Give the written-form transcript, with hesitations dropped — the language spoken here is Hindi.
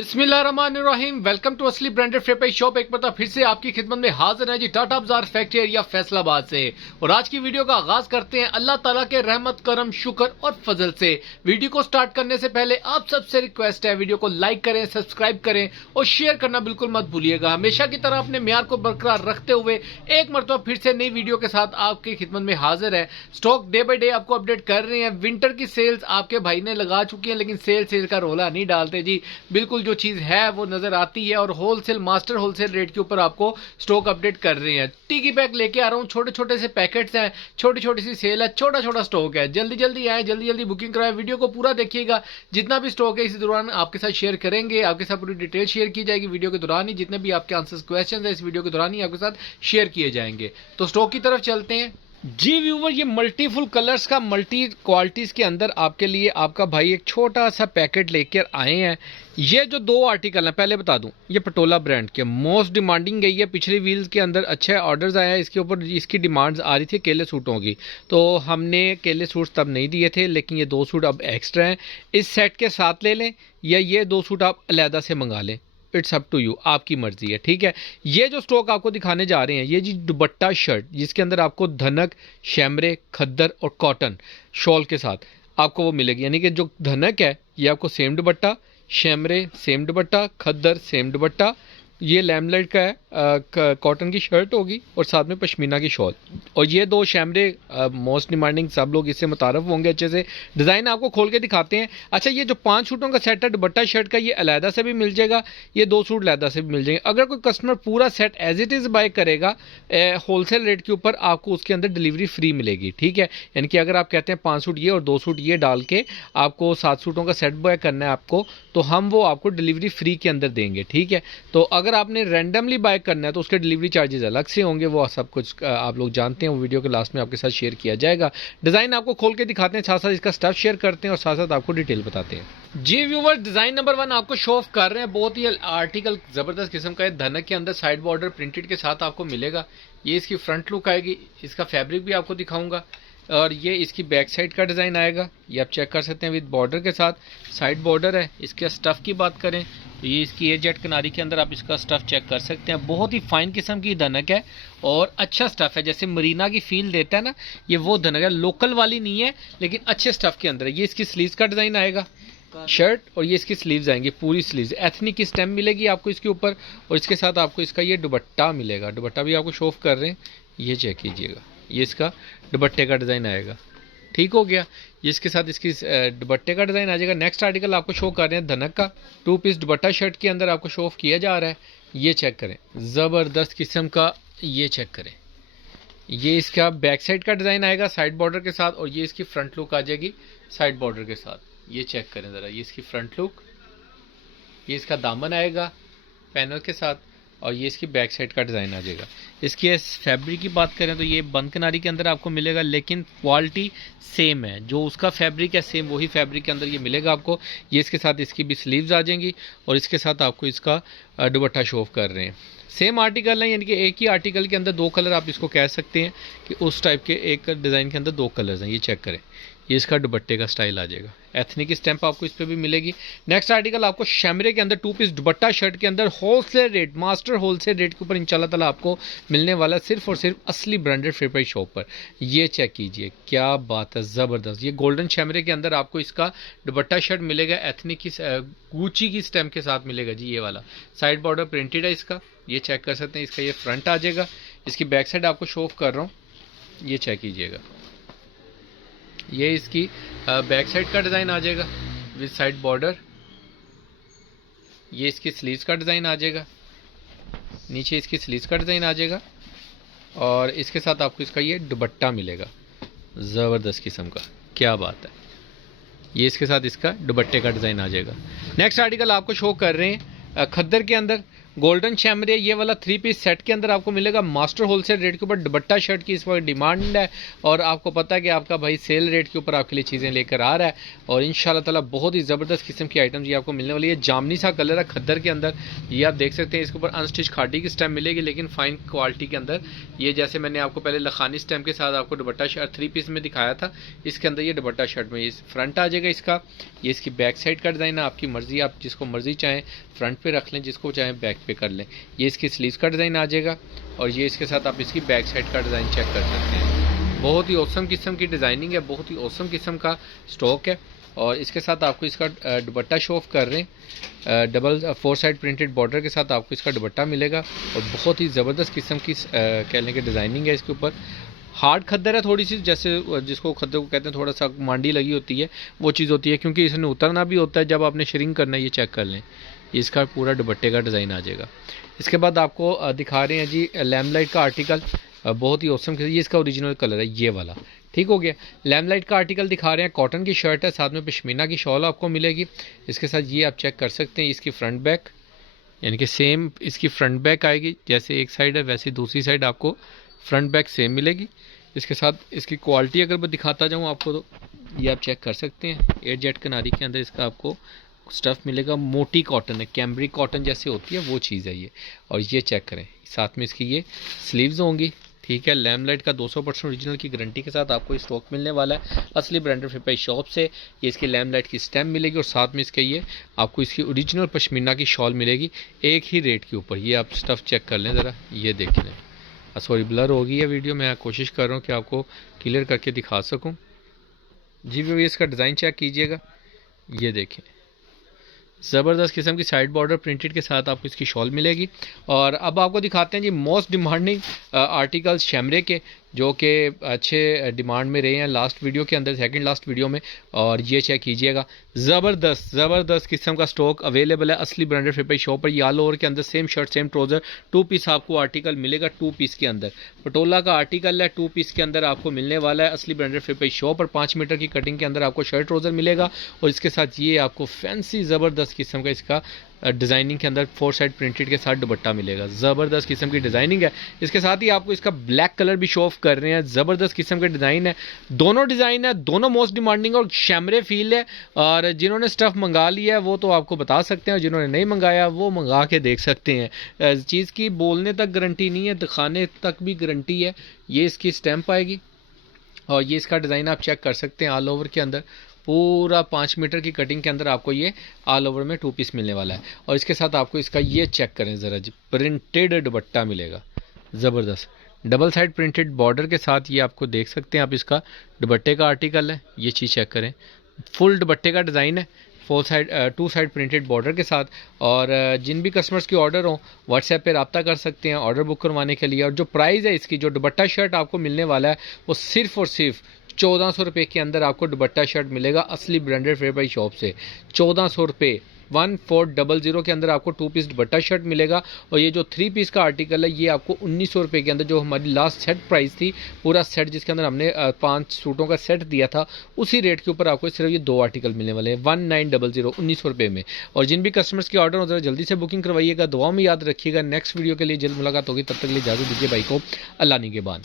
बिस्मिल्लाहिर्रहमानिर्रहीम। वेलकम टू असली ब्रांडेड फ्रेपाई शॉप। एक बार फिर से आपकी खिदमत में हाजिर है जी टाटा बाजार फैक्ट्री एरिया फैसलाबाद से। और आज की वीडियो का आगाज करते हैं अल्लाह ताला के रहमत करम शुक्र और फजल से। वीडियो को स्टार्ट करने से पहले आप सबसे रिक्वेस्ट है, वीडियो को लाइक करें, सब्सक्राइब करें और शेयर करना बिल्कुल मत भूलिएगा। हमेशा की तरह अपने म्यार को बरकरार रखते हुए एक मरतबा फिर से नई वीडियो के साथ आपकी खिदमत में हाजिर है। स्टॉक डे बाई डे आपको अपडेट कर रहे हैं। विंटर की सेल्स आपके भाई ने लगा चुकी है, लेकिन सेल का रोला नहीं डालते जी। बिल्कुल जो चीज है वो नजर आती है और होलसेल मास्टर होलसेल रेट के ऊपर आपको स्टॉक अपडेट कर रहे हैं। टिकी पैक लेके आ रहा हूं, छोटे छोटे से पैकेट्स हैं, छोटी छोटी सी सेल है, छोटा छोटा स्टॉक है। जल्दी जल्दी आए, जल्दी जल्दी बुकिंग कराएं। वीडियो को पूरा देखिएगा, जितना भी स्टॉक है इसी दौरान आपके साथ शेयर करेंगे। आपके साथ पूरी डिटेल शेयर की जाएगी वीडियो के दौरान ही। जितने भी आपके आंसर्स क्वेश्चन है इस वीडियो के दौरान ही आपके साथ शेयर किए जाएंगे। तो स्टॉक की तरफ चलते हैं जी व्यूवर। ये मल्टीफुल कलर्स का मल्टी क्वालिटीज के अंदर आपके लिए आपका भाई एक छोटा सा पैकेट लेकर आए हैं। ये जो दो आर्टिकल हैं, पहले बता दूं, ये पटोला ब्रांड के मोस्ट डिमांडिंग गई है। पिछले व्हील्स के अंदर अच्छे ऑर्डर्स आए हैं इसके ऊपर। इसकी डिमांड्स आ रही थी केले सूटों की, तो हमने केले सूट्स तब नहीं दिए थे, लेकिन ये दो सूट अब एक्स्ट्रा हैं। इस सेट के साथ ले लें या ये दो सूट आप अलहदा से मंगा लें, इट्स अप टू यू, आपकी मर्जी है, ठीक है। ये जो स्टॉक आपको दिखाने जा रहे हैं, ये जी दुपट्टा शर्ट, जिसके अंदर आपको धनक, शैमरे, खद्दर और कॉटन शॉल के साथ आपको वो मिलेगी। यानी कि जो धनक है ये आपको सेम दुपट्टा, शैमरे सेम दुपट्टा, खद्दर सेम दुपट्टा, ये लैमलाइट का है, कॉटन की शर्ट होगी और साथ में पश्मीना की शॉल। और ये दो शैमरे मोस्ट डिमांडिंग, सब लोग इससे मुतारफ होंगे अच्छे से। डिज़ाइन आपको खोल के दिखाते हैं। अच्छा, ये जो 5 सूटों का सेट है दुपट्टा शर्ट का, ये अलहदा से भी मिल जाएगा, ये 2 सूट अलहदा से भी मिल जाएंगे। अगर कोई कस्टमर पूरा set as it is buy करेगा होलसेल रेट के ऊपर, आपको उसके अंदर डिलीवरी फ्री मिलेगी, ठीक है। यानी कि अगर आप कहते हैं 5 सूट ये और 2 सूट ये डाल के आपको 7 सूटों का सेट बाय करना है आपको, तो हम वो आपको डिलीवरी फ्री के अंदर देंगे, ठीक है। तो अगर आपने रैंडमली बाय करना है तो उसके डिलीवरी चार्जेस अलग से होंगे, वो सब कुछ आप लोग जानते हैं, वो वीडियो के लास्ट में आपके साथ शेयर किया जाएगा। डिज़ाइन आपको खोल के दिखाते हैं, साथ साथ इसका स्टफ शेयर करते हैं और साथ साथ आपको डिटेल बताते हैं जी व्यूवर। डिज़ाइन नंबर 1 आपको शो ऑफ कर रहे हैं। बहुत ही आर्टिकल ज़बरदस्त किस्म का है। धनक के अंदर साइड बॉर्डर प्रिंटेड के साथ आपको मिलेगा। ये इसकी फ्रंट लुक आएगी, इसका फैब्रिक भी आपको दिखाऊंगा और ये इसकी बैक साइड का डिज़ाइन आएगा। ये आप चेक कर सकते हैं विद बॉर्डर के साथ, साइड बॉर्डर है। इसके स्टफ़ की बात करें तो ये इसकी ए जेट किनारी के अंदर आप इसका स्टफ़ चेक कर सकते हैं। बहुत ही फाइन किस्म की धनक है और अच्छा स्टफ़ है, जैसे मरीना की फील देता है ना, ये वो धनक है। लोकल वाली नहीं है लेकिन अच्छे स्टफ़ के अंदर है। ये इसकी स्लीव्स का डिज़ाइन आएगा शर्ट, और ये इसकी स्लीव्स आएंगी, पूरी स्लीव्स एथनिक की स्टेम मिलेगी आपको इसके ऊपर। और इसके साथ आपको इसका ये दुपट्टा मिलेगा। दुपट्टा भी आपको शो ऑफ कर रहे हैं, ये चेक कीजिएगा, ये इसका दुपट्टे का डिज़ाइन आएगा, ठीक हो गया। ये इसके साथ इसकी दुपट्टे का डिज़ाइन आ जाएगा। नेक्स्ट आर्टिकल आपको शो कर रहे हैं धनक का 2 पीस दुपट्टा शर्ट के अंदर आपको शो ऑफ किया जा रहा है। ये चेक करें, ज़बरदस्त किस्म का, ये चेक करें। ये इसका बैक साइड का डिज़ाइन आएगा साइड बॉर्डर के साथ, और ये इसकी फ्रंट लुक आ जाएगी साइड बॉर्डर के साथ। ये चेक करें ज़रा, ये इसकी फ्रंट लुक, ये इसका दामन आएगा पैनल के साथ, और ये इसकी बैक साइड का डिज़ाइन आ जाएगा। इसकी फैब्रिक की बात करें तो ये बंद किनारी के अंदर आपको मिलेगा, लेकिन क्वालिटी सेम है। जो उसका फैब्रिक है सेम वही फैब्रिक के अंदर ये मिलेगा आपको। ये इसके साथ इसकी भी स्लीव्स आ जाएंगी और इसके साथ आपको इसका दुपट्टा शो ऑफ कर रहे हैं। सेम आर्टिकल है, यानी कि एक ही आर्टिकल के अंदर 2 कलर आप इसको कह सकते हैं कि उस टाइप के एक डिज़ाइन के अंदर 2 कलर्स हैं। ये चेक करें, ये इसका दुपट्टे का स्टाइल आ जाएगा। एथनिक स्टैंप आपको इस पर भी मिलेगी। नेक्स्ट आर्टिकल आपको शैमरे के अंदर 2 पीस दुपट्टा शर्ट के अंदर wholesale rate, master wholesale rate के ऊपर इंशाल्लाह ताला आपको मिलने वाला है, सिर्फ और सिर्फ असली ब्रांडेड फ्रेपाई शॉप पर। ये चेक कीजिए, क्या बात है, ज़बरदस्त। ये गोल्डन शैमरे के अंदर आपको इसका दुपट्टा शर्ट मिलेगा, एथनिक की गुची की स्टैंप के साथ मिलेगा जी। ये वाला साइड बॉर्डर प्रिंटेड है इसका, ये चेक कर सकते हैं। इसका ये फ्रंट आ जाएगा, इसकी बैक साइड आपको शो ऑफ कर रहा हूँ, ये चेक कीजिएगा। ये इसकी बैक साइड का डिज़ाइन आ जाएगा विद साइड बॉर्डर। ये इसकी स्लीव्स का डिज़ाइन आ जाएगा, नीचे इसकी स्लीव्स का डिज़ाइन आ जाएगा, और इसके साथ आपको इसका ये दुपट्टा मिलेगा ज़बरदस्त किस्म का, क्या बात है। ये इसके साथ इसका दुपट्टे का डिज़ाइन आ जाएगा। नेक्स्ट आर्टिकल आपको शो कर रहे हैं खद्दर के अंदर गोल्डन शैमरे ये वाला 3 पीस सेट के अंदर आपको मिलेगा मास्टर होलसेल रेट के ऊपर। दुपट्टा शर्ट की इस वक्त डिमांड है और आपको पता है कि आपका भाई सेल रेट के ऊपर आपके लिए चीज़ें लेकर आ रहा है और इंशाल्लाह ताला बहुत ही ज़बरदस्त किस्म की आइटम्स ये आपको मिलने वाली है। जामनी सा कलर है खद्दर के अंदर, ये आप देख सकते हैं। इसके ऊपर अनस्टिच खाटी की स्टैम्प मिलेगी लेकिन फाइन क्वालिटी के अंदर। ये जैसे मैंने आपको पहले लखानी स्टैम्प के साथ आपको दुपट्टा शर्ट 3 पीस में दिखाया था, इसके अंदर ये दुपट्टा शर्ट में ये फ्रंट आ जाएगा इसका। ये इसकी बैक साइड का डिज़ाइन है, आपकी मर्जी, आप जिसको मर्जी चाहें फ्रंट पे रख लें, जिसको चाहें बैक पे कर लें। ये इसकी स्लीव्स का डिज़ाइन आ जाएगा और ये इसके साथ आप इसकी बैक साइड का डिज़ाइन चेक कर सकते हैं। बहुत ही औसम किस्म की डिज़ाइनिंग है, बहुत ही औसम किस्म का स्टॉक है और इसके साथ आपको इसका दुपट्टा शो ऑफ कर रहे हैं। डबल 4 साइड प्रिंटेड बॉर्डर के साथ आपको इसका दुपट्टा मिलेगा और बहुत ही ज़बरदस्त किस्म की कह लें कि डिज़ाइनिंग है इसके ऊपर। हार्ड खद्दर है थोड़ी सी, जैसे जिसको खद्दर को कहते हैं, थोड़ा सा मांडी लगी होती है वो चीज़ होती है, क्योंकि इसने उतरना भी होता है जब आपने श्रिंक करना है। ये चेक कर लें, इसका पूरा दुपट्टे का डिज़ाइन आ जाएगा। इसके बाद आपको दिखा रहे हैं जी लैम्पलाइट का आर्टिकल, बहुत ही औसम, ये इसका ओरिजिनल कलर है ये वाला, ठीक हो गया। लैम्पलाइट का आर्टिकल दिखा रहे हैं, कॉटन की शर्ट है, साथ में पश्मीना की शॉल आपको मिलेगी। इसके साथ ये आप चेक कर सकते हैं, इसकी फ्रंट बैक यानी कि सेम इसकी फ्रंट बैक आएगी, जैसे एक साइड है वैसे दूसरी साइड आपको फ्रंट बैक सेम मिलेगी। इसके साथ इसकी क्वालिटी अगर मैं दिखाता जाऊँ आपको तो ये आप चेक कर सकते हैं। एयर जेट कनारी के अंदर इसका आपको स्टफ़ मिलेगा, मोटी कॉटन है, कैम्ब्रिक कॉटन जैसे होती है वो चीज़ है ये। और ये चेक करें, साथ में इसकी ये स्लीव्स होंगी, ठीक है। लैम्पलाइट का 200% ओरिजिनल की गारंटी के साथ आपको स्टॉक मिलने वाला है असली ब्रांडेड फिपाई शॉप से। ये इसकी लैम्पलाइट की स्टैम्प मिलेगी और साथ में इसके ये आपको इसकी ओरिजिनल पश्मीना की शॉल मिलेगी एक ही रेट के ऊपर। ये आप स्टफ़ चेक कर लें ज़रा, ये देख लें। सॉरी ब्लर हो गई है वीडियो, मैं कोशिश कर रहा हूँ कि आपको क्लियर करके दिखा सकूँ। जी भी इसका डिज़ाइन चेक कीजिएगा, ये देखें, ज़बरदस्त किस्म की साइड बॉर्डर प्रिंटेड के साथ आपको इसकी शॉल मिलेगी। और अब आपको दिखाते हैं जी मोस्ट डिमांडिंग आर्टिकल्स शैमरे के, जो कि अच्छे डिमांड में रहे हैं लास्ट वीडियो के अंदर, सेकंड लास्ट वीडियो में। और ये चेक कीजिएगा, ज़बरदस्त किस्म का स्टॉक अवेलेबल है असली ब्रांडेड फिपाई शॉप पर। ये ऑल ओवर के अंदर same shirt same trouser 2 piece आपको आर्टिकल मिलेगा। 2 पीस के अंदर पटोला का आर्टिकल है, 2 पीस के अंदर आपको मिलने वाला है असली ब्रांडेड फिपाई शॉप पर। 5 मीटर की कटिंग के अंदर आपको शर्ट ट्राउज़र मिलेगा और इसके साथ ये आपको फैंसी ज़बरदस्त किस्म का इसका डिज़ाइनिंग के अंदर 4 साइड प्रिंटेड के साथ दुपट्टा मिलेगा। ज़बरदस्त किस्म की डिज़ाइनिंग है। इसके साथ ही आपको इसका ब्लैक कलर भी शो ऑफ कर रहे हैं, ज़बरदस्त किस्म का डिज़ाइन है। दोनों डिज़ाइन है, दोनों मोस्ट डिमांडिंग और शैमरे फील है। और जिन्होंने स्टफ़ मंगा लिया है वो तो आपको बता सकते हैं और जिन्होंने नहीं मंगाया वो मंगा के देख सकते हैं। चीज़ की बोलने तक गारंटी नहीं है, दिखाने तक भी गारंटी है। ये इसकी स्टैंप आएगी और ये इसका डिज़ाइन आप चेक कर सकते हैं। ऑल ओवर के अंदर पूरा 5 मीटर की कटिंग के अंदर आपको ये ऑल ओवर में 2 पीस मिलने वाला है। और इसके साथ आपको इसका ये चेक करें ज़रा जी, प्रिंटेड दुपट्टा मिलेगा ज़बरदस्त, डबल साइड प्रिंटेड बॉर्डर के साथ। ये आपको देख सकते हैं आप, इसका दुपट्टे का आर्टिकल है, ये चीज़ चेक करें, फुल दुपट्टे का डिज़ाइन है, 2 साइड प्रिंटेड बॉर्डर के साथ। और जिन भी कस्टमर्स की ऑर्डर हो व्हाट्सएप पे रब्ता कर सकते हैं ऑर्डर बुक करवाने के लिए। और जो प्राइस है इसकी, जो दुपट्टा शर्ट आपको मिलने वाला है वो सिर्फ और सिर्फ 1400 रुपये के अंदर आपको दुपट्टा शर्ट मिलेगा असली ब्रांडेड फिपाई शॉप से। 1400 रुपये 1400 के अंदर आपको 2 पीस दुपट्टा शर्ट मिलेगा। और ये जो 3 पीस का आर्टिकल है ये आपको 1900 रुपये के अंदर, जो हमारी लास्ट सेट प्राइस थी, पूरा सेट जिसके अंदर हमने 5 सूटों का सेट दिया था, उसी रेट के ऊपर आपको सिर्फ ये 2 आर्टिकल मिलने वाले हैं 1900 1900 रुपये में। और जिन भी कस्टमर्स की ऑर्डर हो जरा जल्दी से बुकिंग करवाइएगा, दुआ में याद रखिएगा। नेक्स्ट वीडियो के लिए जल्द मुलाकात होगी, तब तक के लिए इजाज़त दीजिए भाई को, अल्लाह निगहबान।